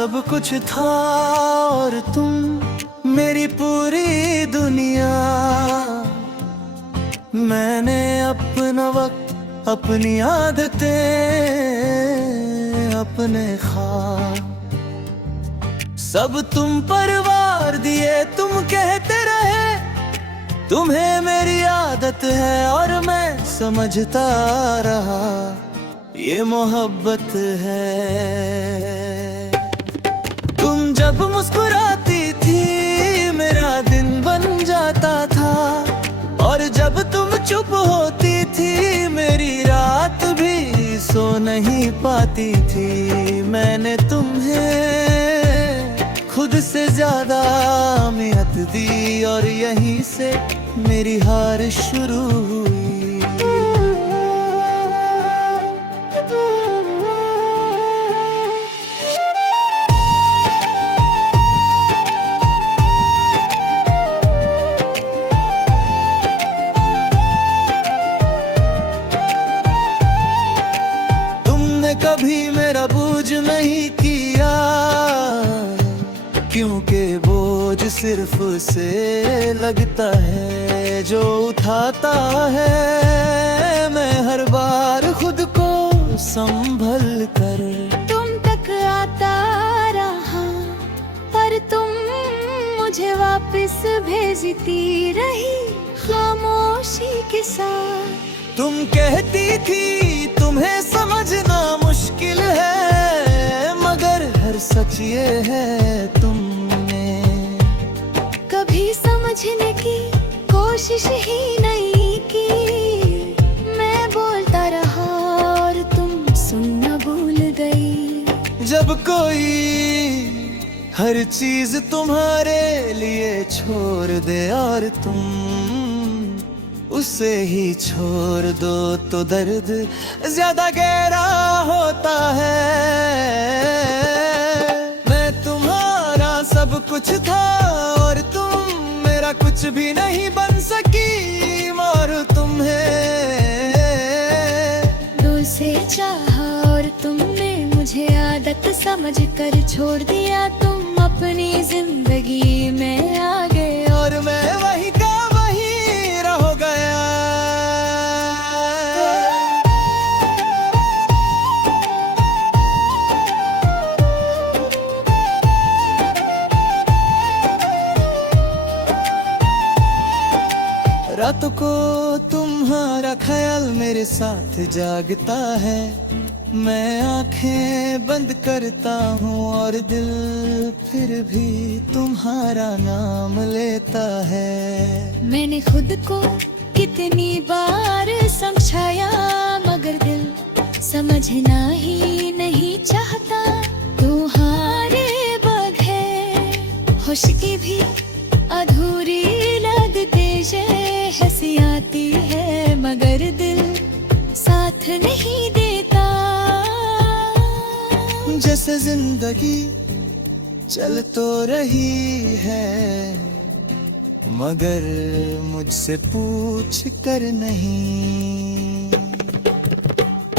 सब कुछ था और तुम मेरी पूरी दुनिया। मैंने अपना वक्त, अपनी आदतें, अपने ख्वाब सब तुम पर वार दिए। तुम कहते रहे तुम्हें मेरी आदत है और मैं समझता रहा ये मोहब्बत है। तुम जब मुस्कुराती थी मेरा दिन बन जाता था, और जब तुम चुप होती थी मेरी रात भी सो नहीं पाती थी। मैंने तुम्हें खुद से ज्यादा अहमियत दी और यहीं से मेरी हार शुरू हुई। तुमने कभी मेरा बोझ नहीं किया, क्योंकि बोझ सिर्फ से लगता है जो उठाता है। मैं हर बार खुद को संभल कर तुम तक आता रहा, पर तुम मुझे वापस भेजती रही खामोशी के साथ। तुम कहती थी तुम्हें समझना मुश्किल है, मगर हर सच ये है तुमने कभी समझने की कोशिश ही नहीं की। मैं बोलता रहा और तुम सुनना भूल गई। जब कोई हर चीज तुम्हारे लिए छोड़ दे और तुम उसे ही छोड़ दो तो दर्द ज्यादा गहरा होता है। मैं तुम्हारा सब कुछ था और तुम मेरा कुछ भी नहीं बन सकी। और तुम्हें दिल से चाहा और तुमने मुझे आदत समझकर छोड़ दिया। तुम अपनी जिंदगी में आ गए और मैं वही का वही रह गया। रातों को तुम्हारा ख्याल मेरे साथ जागता है। मैं आंखें बंद करता हूँ और दिल फिर भी तुम्हारा नाम लेता है। मैंने खुद को कितनी बार समझाया, मगर दिल समझना ही नहीं चाहता। तुम्हारे बगैर खुशकी भी अधूरी लगती है। हंसी आती है मगर दिल साथ नहीं देता। जैसे जिंदगी चल तो रही है, मगर मुझसे पूछ कर नहीं।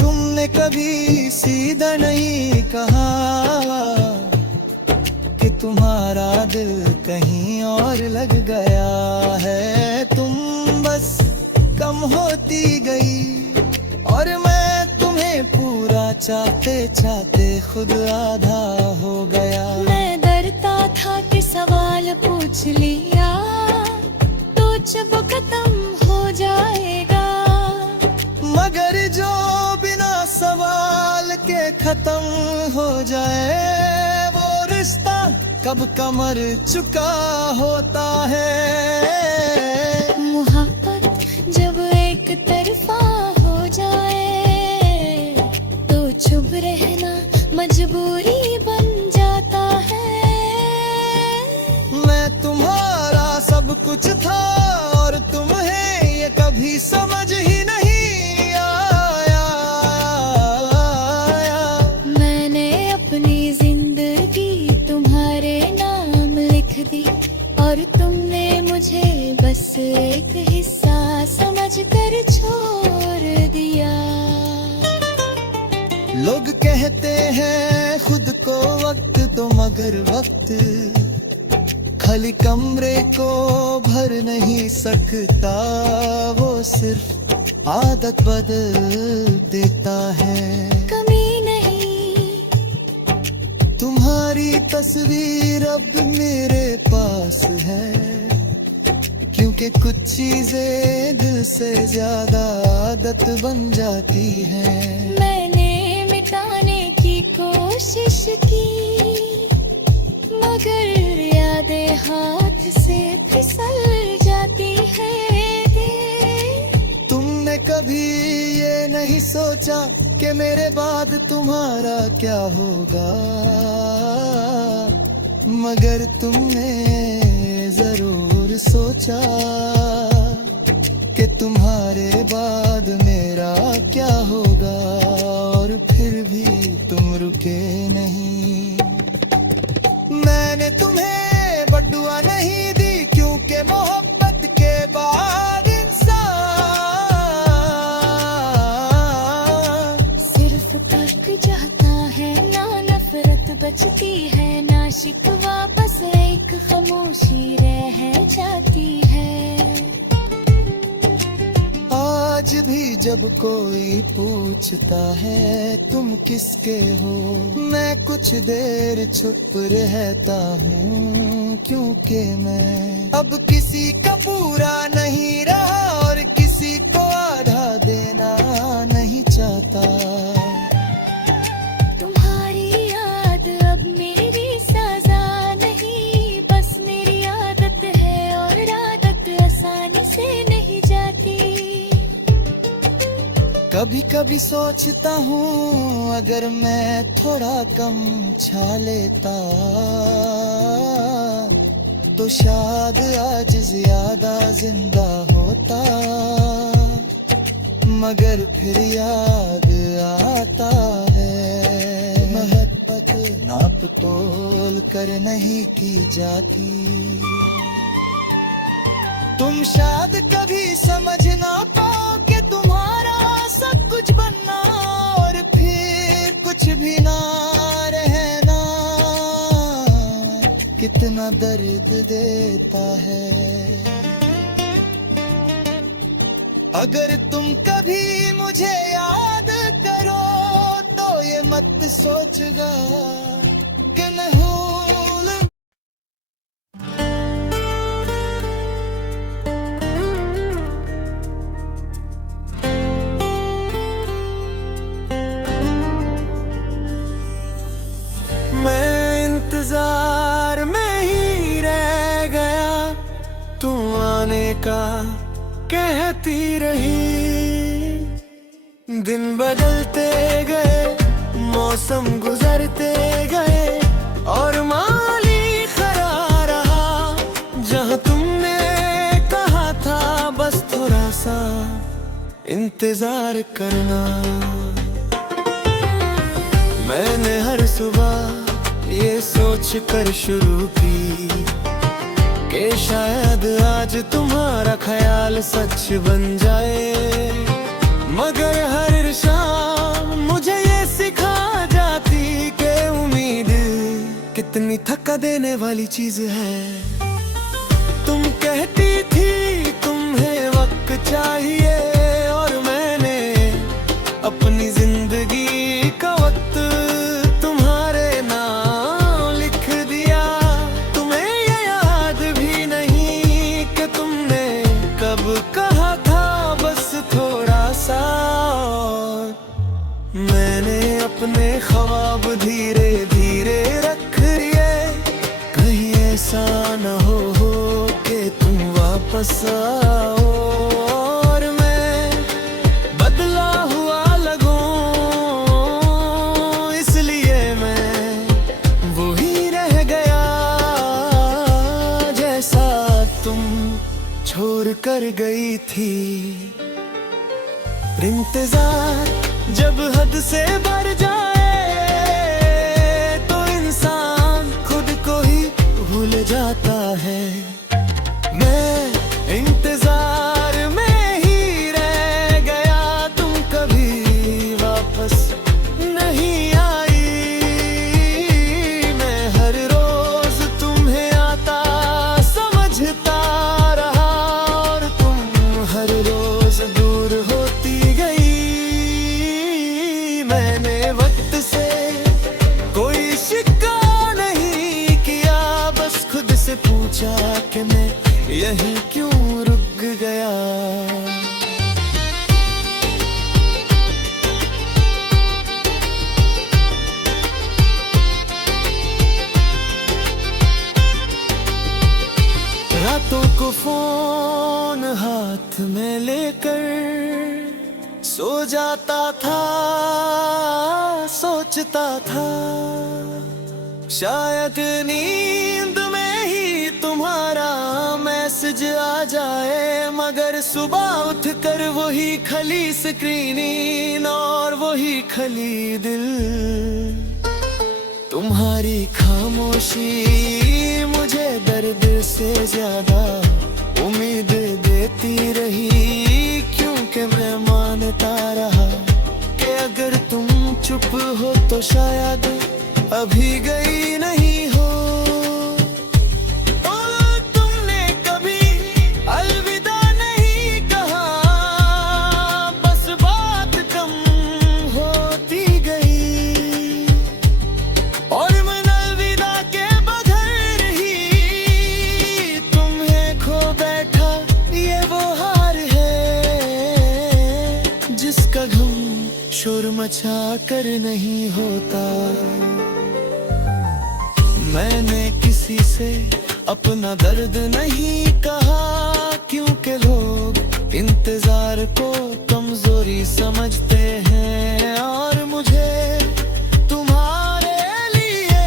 तुमने कभी सीधा नहीं कहा कि तुम्हारा दिल कहीं और लग गया है। तुम बस कम होती गई और मैं तुम्हें पूरा चाहते चाहते खुद आधा हो गया। मैं डरता था कि सवाल पूछ लिया तो जब खत्म हो जाएगा, मगर जो बिना सवाल के खत्म हो जाए वो रिश्ता कब का मर चुका होता है। मोहब्बत जब एक तरफा हो जाए तो चुप रहना मजबूरी बन जाता है। मैं तुम्हारा सब कुछ था और तुम्हें ये कभी समझ ही नहीं आया। मैंने अपनी जिंदगी तुम्हारे नाम लिख दी और तुमने मुझे बस एक हिस्सा समझकर छोड़ दिया। लोग कहते हैं खुद को वक्त दो, मगर वक्त खाली कमरे को भर नहीं सकता। वो सिर्फ आदत बदल देता है। कमी नहीं, तुम्हारी तस्वीर अब मेरे पास है, क्योंकि कुछ चीजें दिल से ज्यादा आदत बन जाती हैं। मैंने मिटाने की कोशिश की, मगर यादें हाथ से फिसल जाती है। तुमने कभी ये नहीं सोचा कि मेरे बाद तुम्हारा क्या होगा, मगर तुमने जरूर सोचा कि तुम्हारे बाद मेरा क्या होगा, और फिर भी तुम रुके नहीं। मैंने तुम्हें बद्दुआ नहीं दी, क्योंकि मोहब्बत के बाद सिर्फ तक चाहता है, ना नफरत बचती है, ना शिकवा, बस एक खामोशी रह जाती है। आज भी जब कोई पूछता है तुम किसके हो, मैं कुछ देर चुप रहता हूँ, क्योंकि मैं अब किसी का पूरा नहीं रहा और किसी को आधा देना नहीं चाहता। तुम्हारी याद अब मेरी सजा नहीं, बस मेरी आदत है, और आदत आसानी से नहीं जाती। कभी कभी सोचता हूँ अगर मैं थोड़ा कम छा लेता तो शायद आज ज्यादा जिंदा होता, मगर फिर याद आता है मोहब्बत नाप तोल कर नहीं की जाती। तुम शायद कभी समझ ना पाओ कि तुम्हारा सब कुछ बनना और फिर कुछ भी ना रहना कितना दर्द देता है। अगर तुम कभी मुझे याद करो तो ये मत सोचगा कि मैं हूँ। मैं इंतजार में ही रह गया, तू आने का कहती रही। दिन बदलते गए, मौसम गुजरते गए और माली खड़ा रहा। जहाँ तुमने कहा था बस थोड़ा सा इंतजार करना, मैंने हर सुबह ये सोच कर शुरू की कि शायद आज तुम्हारा ख्याल सच बन जाए, मगर हर शाम मुझे ये सिखा जाती कि उम्मीद कितनी थका देने वाली चीज है। तुम कहती थी तुम्हें वक्त चाहिए और मैंने अपनी जिंदगी का वक्त तुम्हारे नाम लिख दिया। तुम्हें ये याद भी नहीं कि तुमने कब कहा था बस थोड़ा सा। मैंने अपने ख्वाब धीरे धीरे रख लिए, कहीं ऐसा न हो कि तुम वापस आओ और मैं बदला हुआ लगूं। इसलिए मैं वही रह गया जैसा तुम छोड़ कर गई थी। इंतजार जब हद से बढ़ जाए तो इंसान खुद को ही भूल जाता है। मैं इंतजार में ही रह गया, तुम कभी वापस नहीं सोचा कि मैं यहीं क्यों रुक गया। रातों को फोन हाथ में लेकर सो जाता था, सोचता था शायद नींद में ही तुम्हारा मैसेज आ जाए, मगर सुबह उठकर वही खली स्क्रीन और वही खली दिल। तुम्हारी खामोशी मुझे दर्द से ज्यादा उम्मीद देती रही, क्योंकि मैं मानता रहा कि अगर तुम चुप हो तो शायद अभी गई नहीं हो। ओ तुमने कभी अलविदा नहीं कहा, बस बात कम होती गई, और मैं अलविदा के बगैर ही तुम्हें खो बैठा। ये वो हार है जिसका गम शोर मचा कर नहीं होता। मैंने किसी से अपना दर्द नहीं कहा, क्योंकि लोग इंतजार को कमजोरी समझते हैं, और मुझे तुम्हारे लिए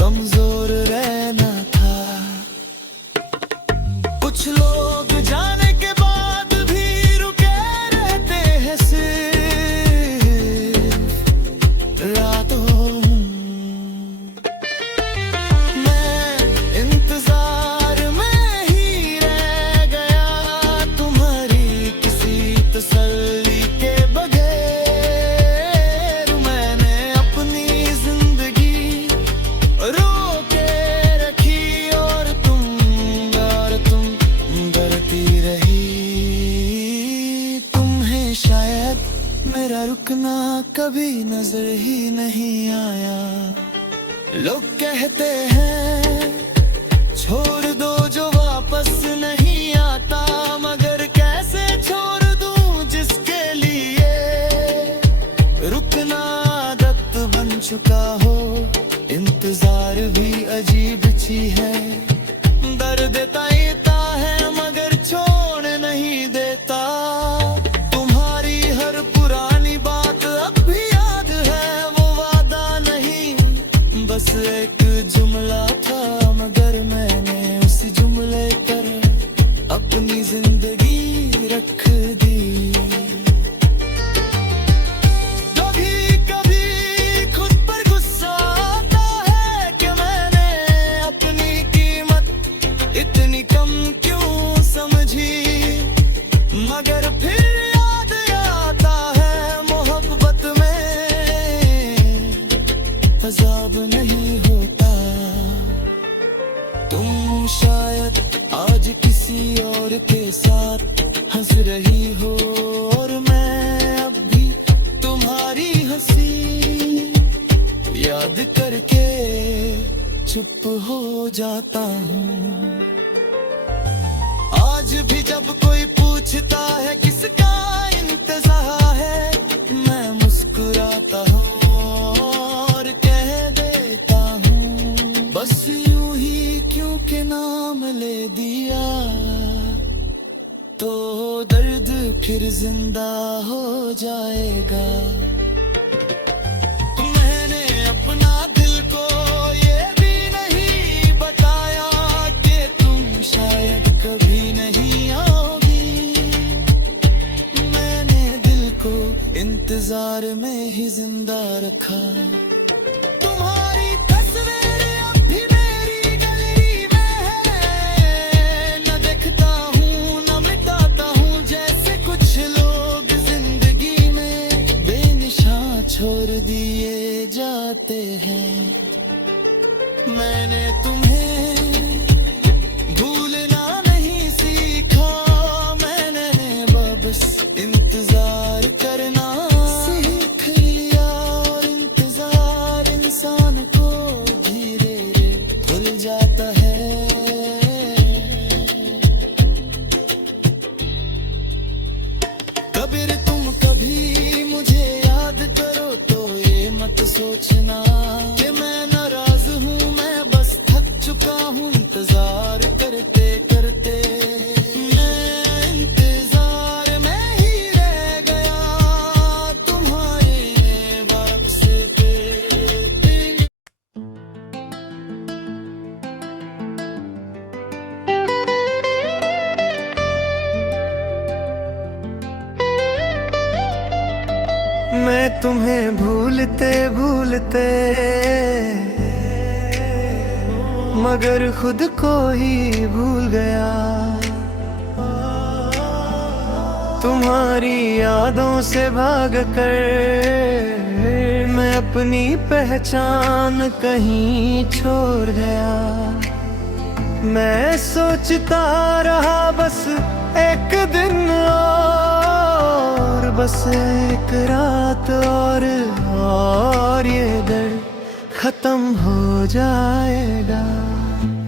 कमजोर रहना था। कुछ लोग जाने के बाद भी रुके रहते हैं रातों। मैं इंतजार में ही रह गया, तुम्हारी किसी तसल्ली के बगैर। मैंने अपनी जिंदगी रोके रखी, और तुम डरती रही। तुम्हें शायद मेरा रुकना कभी नजर ही नहीं आया। लोग कहते हैं छोड़ दो जो वापस नहीं आता, मगर कैसे छोड़ दूं जिसके लिए रुकना आदत बन चुका हो। इंतजार भी अजीब सी है, दर्द देता है मगर छोड़ नहीं देता। तुम्हारी हर पुरानी बात अब भी याद है, वो वादा नहीं बस एक जुमला था, मगर मैंने उस जुमले पर अपनी जिंदगी रख दी। कभी कभी खुद पर गुस्सा आता है कि मैंने अपनी कीमत इतनी कम क्यों समझी, मगर फिर याद आता है मोहब्बत में अजाब नहीं होता। तुम शायद आज किसी और के साथ हंस रही हो, और मैं अब भी तुम्हारी हंसी याद करके चुप हो जाता हूँ। आज भी जब कोई पूछता है किसका इंतजार है, मैं मुस्कुराता हूँ और कह देता हूँ बस यूं ही, क्योंकि नाम ले दिया तो दर्द फिर जिंदा हो जाएगा। मैंने अपना दिल को ये भी नहीं बताया कि तुम शायद कभी नहीं आओगी। मैंने दिल को इंतजार में ही जिंदा रखा। तुम्हारी तस्वीर अब भी मेरी गैलरी में है, न देखता हूँ न मिटाता हूँ, जैसे कुछ लोग जिंदगी में बेनिशान छोड़ दिए जाते हैं। मैंने तुम्हें भूलना नहीं सीखा, मैंने बस इंतजार करना सीख लिया, और इंतजार इंसान को भी सोचना कि मैं नाराज हूँ, मैं बस थक चुका हूँ इंतजार करते करते। मैं इंतजार में ही रह गया तुम्हारे वापसते। मैं तुम्हें भूलते भूलते मगर खुद को ही भूल गया। तुम्हारी यादों से भाग कर मैं अपनी पहचान कहीं छोड़ गया। मैं सोचता रहा बस एक दिन और, बस एक रात और ये दर्द खत्म हो जाएगा।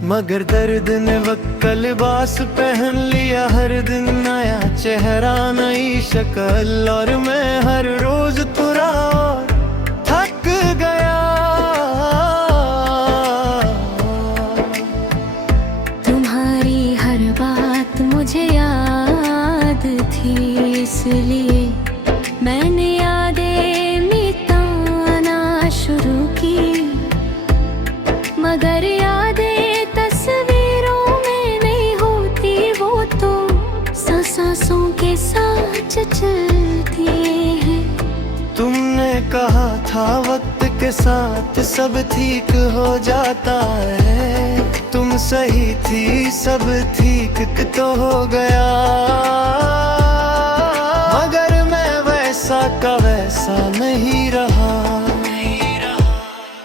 मगर दर्द ने वक्कल लिबास पहन लिया, हर दिन नया चेहरा नई शक्ल, और मैं हर रोज तुरा और थक गया। तुम्हारी हर बात मुझे याद थी, इसलिए मैंने यादें मिटाना शुरू की। मगर यादें तस्वीरों में नहीं होती, वो तो सांसों के साथ चलती हैं। तुमने कहा था वक्त के साथ सब ठीक हो जाता है, तुम सही थी सब ठीक तो हो गया। मगर मैं वैसा का वैसा नहीं रहा।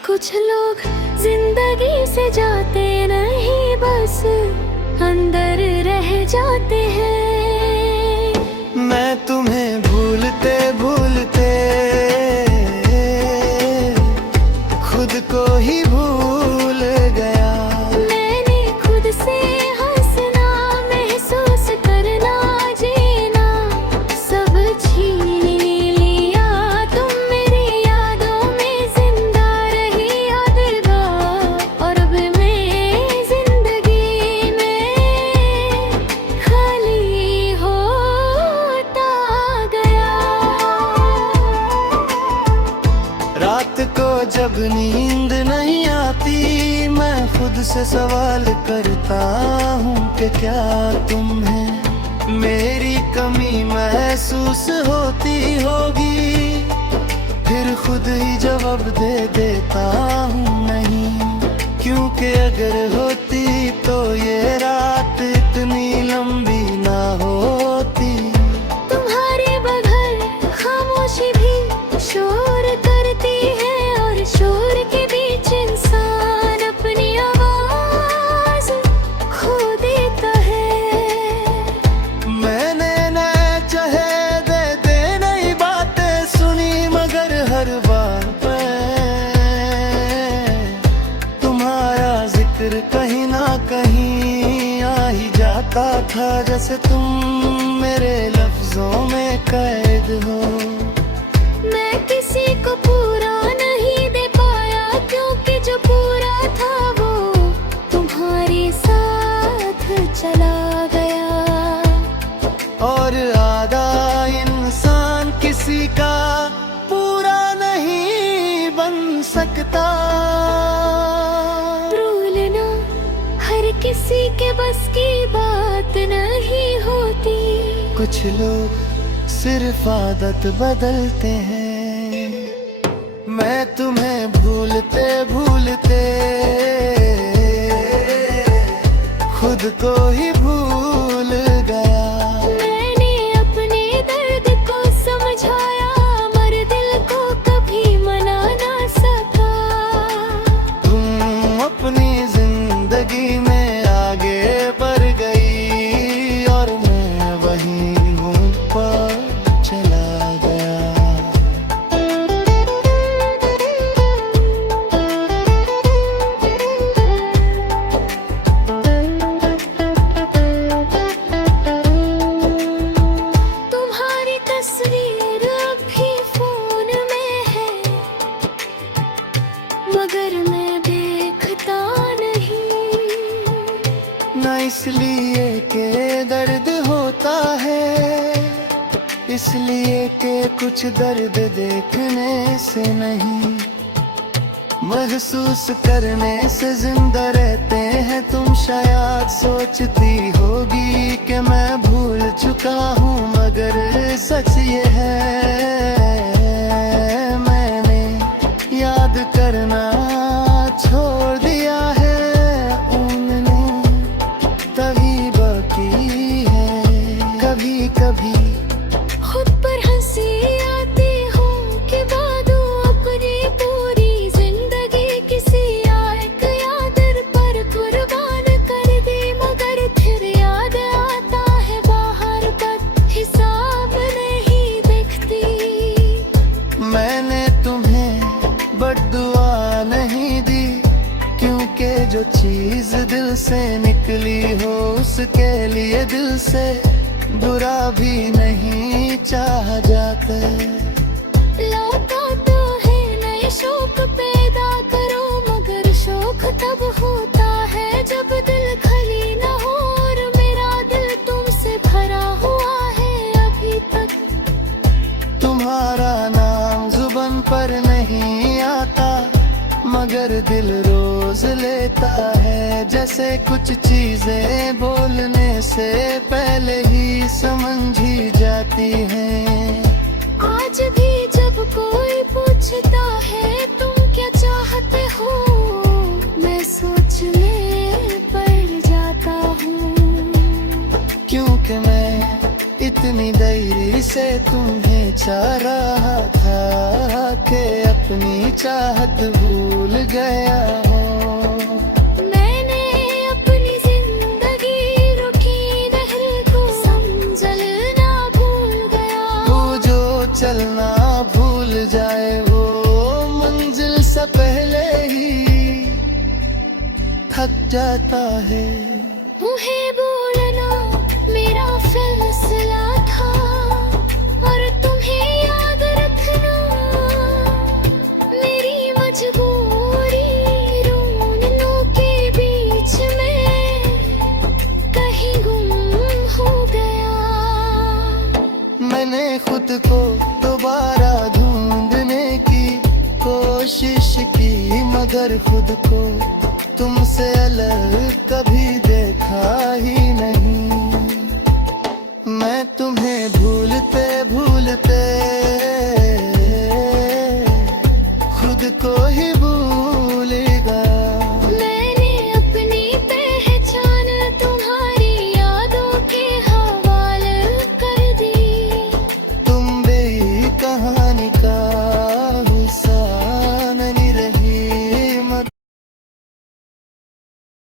कुछ लोग जिंदगी से जाते नहीं, बस अंदर रह जाते हैं। मैं तुम्हें भूलते भूलते खुद को ही भूल गया। मैंने खुद से हंसना, महसूस करना, जीना सब छीन लिया। तुम मेरी यादों में जिंदा रही यादगार, और अब मैं जिंदगी में खाली होता गया। रात को जब नींद नहीं आती, मैं खुद से सवाल करता हूँ कि क्या तुम्हें मेरी कमी महसूस होती होगी। फिर खुद ही जवाब दे देता हूँ नहीं, क्योंकि अगर होती तो ये रात इतनी लंबी ना होती। तुम्हारे बगैर खामोशी भी शोर करती है, और शोर के बीच इंसान अपनी आवाज खो देता है। मैंने न चाहे दे नई बातें सुनी, मगर हर बार पे तुम्हारा जिक्र कहीं ना कहीं आ ही जाता था, जैसे तुम मेरे लफ्जों में कैद हो। मैं किसी को पूरा नहीं दे पाया, क्योंकि जो पूरा था वो तुम्हारे साथ चला गया। और आधा इंसान किसी का पूरा नहीं बन सकता। भूलना हर किसी के बस की बात नहीं होती। कुछ लोग सिर्फ आदत बदलते हैं। मैं तुम्हें भूलते भूलते खुद को ही भूल गया। मैंने अपने दर्द को समझाया, मगर दिल को कभी मना ना सका। तुम अपनी जिंदगी में आगे बढ़ गई, और मैं वहीं घूम पर चला गया। मगर मैं देखता नहीं। न इसलिए के दर्द होता है, इसलिए के कुछ दर्द देखने से नहीं, महसूस करने से जिंदा रहते हैं। तुम शायद सोचती होगी कि मैं भूल चुका हूँ, मगर सच ये है मैंने याद करना छोड़ दिया है। उन्होंने तभी बाकी है कभी कभी खुद पर हंसी आती हो कि बादू अपनी पूरी जिंदगी किसी एक यादर पर कुर्बान कर दी, मगर फिर याद आता है बाहर बद हिसाब नहीं दिखती। मैंने तुम्हें बद्दुआ नहीं दी, क्योंकि जो चीज दिल से निकली हो उसके लिए दिल से बुरा भी नहीं चाहा जाता। लौटा तो है नए शौक पैदा करो, मगर शौक तब होता है जब दिल खाली न हो, और मेरा दिल तुमसे भरा हुआ है अभी तक। तुम्हारा नाम जुबान पर नहीं आता, मगर दिल रोज लेता है, जैसे कुछ चीजें बोलने से पहले ही समझी जाती हैं। आज भी जब कोई पूछता है तुम क्या चाहते हो, मैं सोचने पड़ जाता हूँ, क्योंकि मैं इतनी देरी से तुम्हें चाह रहा था कि अपनी चाहत भूल गया हूँ। मैंने अपनी जिंदगी रुकी नहर को समझना भूल गया। वो जो चलना भूल जाए वो मंजिल से पहले ही थक जाता है। मुझे बोलना मेरा फैसला था, और तुम्हें याद रखना मेरी मजबूरी। रोनों के बीच में कहीं गुम हो गया। मैंने खुद को दोबारा ढूंढने की कोशिश की, मगर खुद को तुमसे अलग कभी देखा ही नहीं। मैं तुम्हें भूलते भूलते